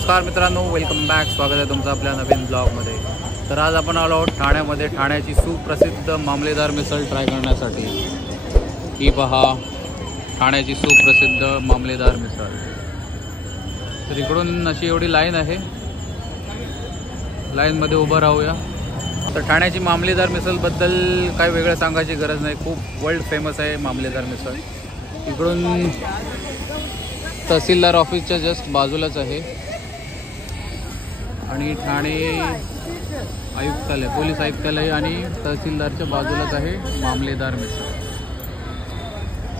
नमस्कार मित्रांनो, welcome back. स्वागत आहे तुमचं आपल्या नवीन ब्लॉगमध्ये. तर आज आपण आलो आहोत ठाण्यामध्ये ठाण्याची सुप्रसिद्ध मामलेदार मिसळ ट्राय करण्यासाठी. ही पहा, ठाण्याची सुप्रसिद्ध मामलेदार मिसळ. तर इकडून अशी एवढी लाईन आहे, लाईनमध्ये उभं राहूया. तर ठाण्याची मामलेदार मिसळबद्दल काही वेगळं सांगायची गरज नाही, खूप वर्ल्ड फेमस आहे मामलेदार मिसळ. इकडून तहसीलदार ऑफिसच्या जस्ट बाजूलाच आहे आणि ठाणे आयुक्तालय, पोलीस आयुक्तालय आणि तहसीलदारच्या बाजूलाच आहे मामलेदार मिसळ.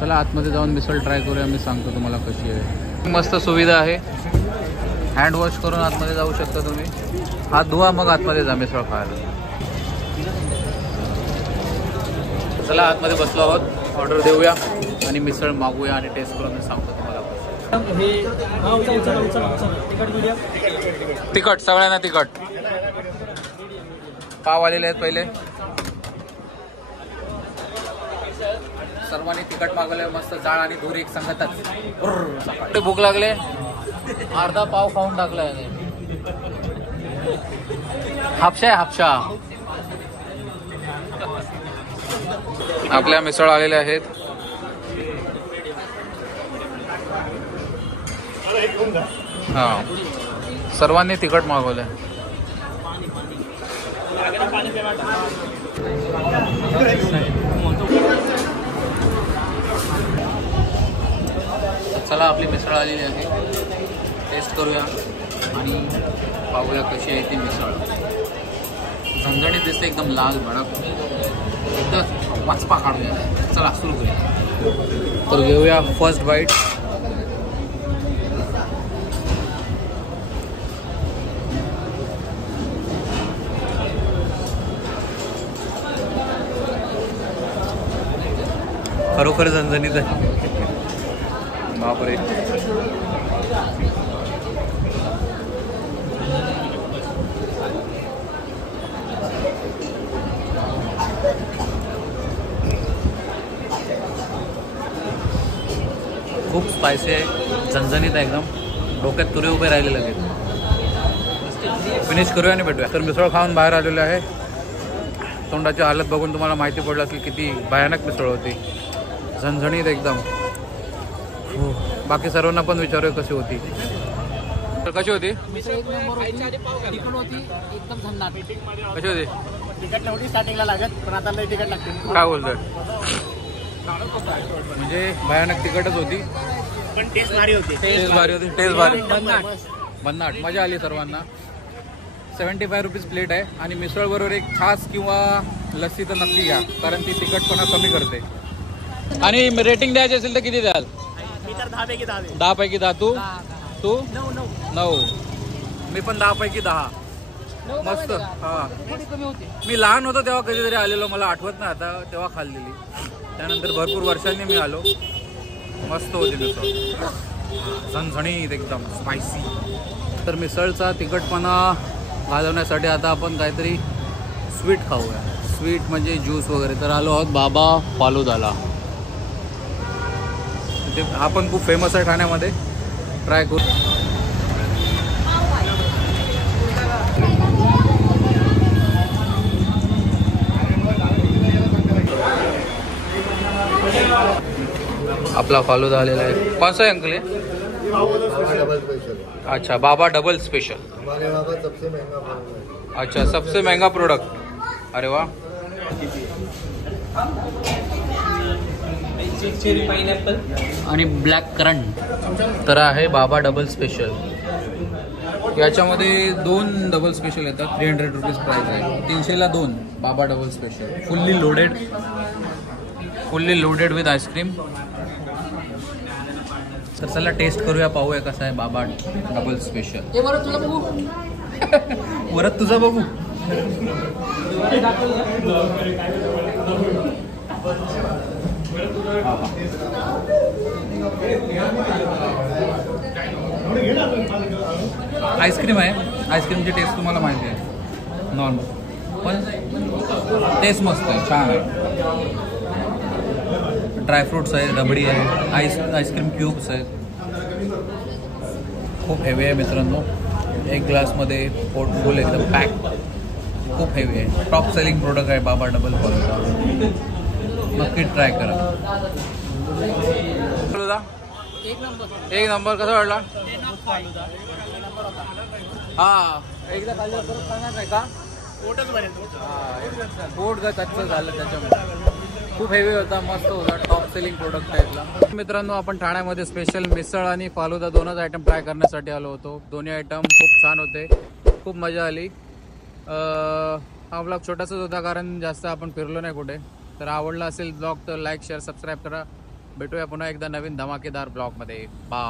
चला आतमध्ये जाऊन मिसळ ट्राय करूया, मी सांगतो तुम्हाला कशी आहे. मस्त सुविधा आहे, हँड वॉश करून आतमध्ये जाऊ शकता तुम्ही. हात धुवा मग आतमध्ये जा मिसळ खायला. चला आतमध्ये बसलो आहोत, ऑर्डर देऊया आणि मिसळ मागूया आणि टेस्ट करून मी सांगतो तुम्हाला. तिखट, सगळ्यांना तिखट. पाव आलेले आहेत पहिले, सर्वांनी तिखट मागवले. मस्त जाळ आणि धूर एक संगतच. भूक लागले, अर्धा पाव खाऊन टाकलाय. हापशा आहे हापशा. आपल्या मिसळ आलेल्या आहेत. हा, सर्वांनी तिखट मागवलंय. चला आपली मिसळ आलेली आहे, टेस्ट करूया आणि पाहूया कशी आहे ती मिसळ. झणझणीत दिसते, एकदम लाल भडक, एकदम वाचपा काढूया. चला सुरू करूया. तर घेऊया फर्स्ट बाईट. खरोखर झणझणीत आहे, बापरे. खूप स्पायसी आहे, झणझणीत आहे एकदम. डोक्यात तुरे उभे राहिले लगेच. फिनिश करूया आणि भेटूया. तर मिसळ खाऊन बाहेर आलेलो आहे. तोंडाची हालत बघून तुम्हाला माहिती पडलं असेल किती भयानक मिसळ होती, झणझणीत एकदम. बाकी सर्वांना पण विचारूया कशी होती. तर कशी होती मिसळ? एक नंबर होती, तिखट होती, एकदम झणझणाट. कशी होती? तिखट नव्हती स्टार्टिंगला लागत, पण आता लई तिखट लागते. काय बोलतोय? म्हणजे भयानक तिखटच होती, पण टेस्ट भारी होती. टेस्ट भारी होती, टेस्ट भारी, भन्नाट. मजा आली सर्वांना. 75 रुपीज प्लेट आहे आणि मिसळ बरोबर एक छास किंवा लस्सी तर नक्की घ्या, कारण ती तिखटपणा कमी करते. आणि रेटिंग द्यायची असेल तर किती द्याल? मी तर 10 पैकी 10. 10 पैकी 10. तू 9. मी पण 10 पैकी 10. मस्त. हा, मी लहान होतो तेव्हा कधीतरी आलेलो, मला आठवत नाही आता, तेव्हा खाल्लेली. त्यानंतर भरपूर वर्षांनी मी आलो. मस्त होती मिसळ, झणझणीत एकदम स्पायसी. तर मिसळचा तिखटपणा घालवण्यासाठी आता आपण काहीतरी स्वीट खाऊया. स्वीट म्हणजे ज्यूस वगैरे. तर आलो आहोत बाबा फालुदाला. हा पण खूप फेमस आहे ठाण्यामध्ये, ट्राय करू. आपला फालुदा आलेला आहे. कौन सा है अंकल? अच्छा, बाबा डबल स्पेशल. हमारे वहाँ का सबसे महंगा प्रोडक्ट है. अच्छा, सबसे महंगा प्रोडक्ट. अरे वाह. चेरी पाइनएप्पल आणि ब्लॅक करंट. तर आहे बाबा डबल स्पेशल. याच्यामध्ये 2 डबल स्पेशल येतात. 300 रुपीज प्राईस आहे. 300ला 2 बाबा double special. Fully loaded with ice cream. तर चला टेस्ट करूया, पाहूया कसं आहे बाबा डबल स्पेशल. वरत तुझा बघू. आईस्क्रीम आहे, आईस्क्रीमची टेस्ट तुम्हाला माहिती आहे, नॉर्मल, पण टेस्ट मस्त आहे, छान आहे. ड्रायफ्रूट्स आहे, रबडी आहे, आईस्क्रीम क्यूब्स आहेत. खूप हेवी आहे मित्रांनो. एक ग्लासमध्ये पोट फुल एकदम पॅक, खूप हेवी आहे. टॉप सेलिंग प्रोडक्ट आहे बाबा डबल फालुदा. नक्की ट्राय करा. फालुदा एक नंबर. कसा वाटला? हा एकदा खाल्ल्यावर परत सांगणार नाही का? पोट कच्चं झालं त्याच्यामुळे. खूप हेवी होता, मस्त होता, टॉप सेलिंग प्रोडक्ट आहे इथला. मित्रांनो, आपण ठाण्यामध्ये स्पेशल मिसळ आणि फालुदा दोनच आयटम ट्राय करण्यासाठी आलो होतो. दोन्ही आयटम खूप छान होते, खूप मजा आली. हा ब्लॉग छोटासाच होता कारण जास्त आपण फिरलो नाही कुठे. तर आवडला असेल ब्लॉग तर लाईक शेअर सबस्क्राईब करा. भेटूया पुन्हा एकदा नवीन धमाकेदार ब्लॉगमध्ये. बाय.